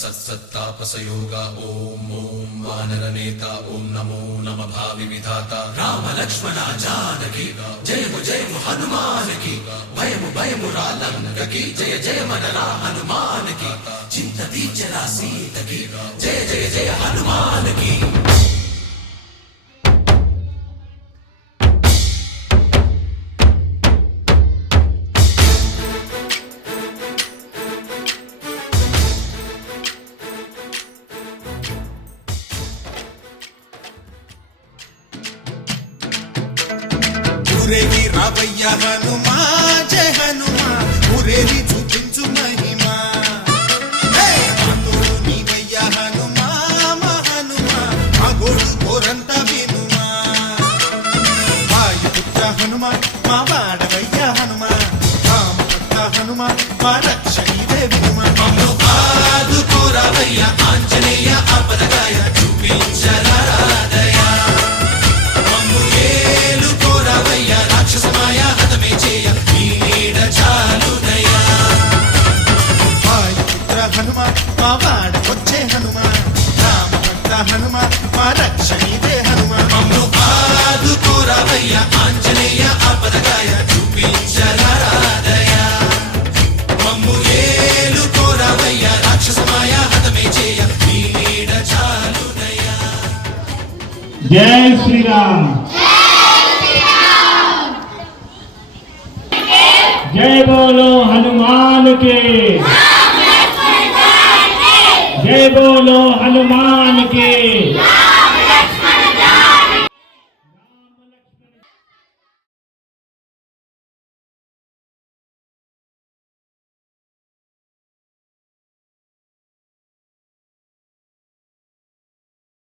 सत्सत्तापसयोगा ओम ओम वानरनेता ओम नमो नमः भावि विधाता राम लक्ष्मण जानकी जय हनुमान की भयमु रालंक की जय मनरा हनुमान की चिंतती चला सीत की जय हनुमान की। ఊరేగి రావయ్య హనుమా జయ హనుమా ఊరేగి చూపించు మహిమా మాతోడు నీవయ్య హనుమా మా హనుమా మా గోడు కోరంత వినుమా వాయుపుత్ర హనుమా మా వాడవయ్య హనుమా రామభక్త హనుమా మా రక్షణీదే వినుమా మమ్ము ఆదుకోరావయ్య ఆంజనేయ ఆపదగాయ చూపించరాదయ మమ్ము ఏలుకోరావయ్య రాక్షసమాయ హతమే చేయ నీ నీడ చాలుదయ వాయుపుత్ర హనుమా మా వాడకొచ్చే హనుమా రామభక్త హనుమా మా రక్షణీదే హనుమా మమ్ము ఆదుకోరావయ్య ఆంజనేయ ఆపదగాయ చూపించరాదయ మమ్ము ఏలుకోరావయ్య రాక్షసమాయ హతమే చేయ నీ నీడ చాలుదయ। जय श्री राम। जय बोलो हनुमान के। जय बोलो हनुमान के।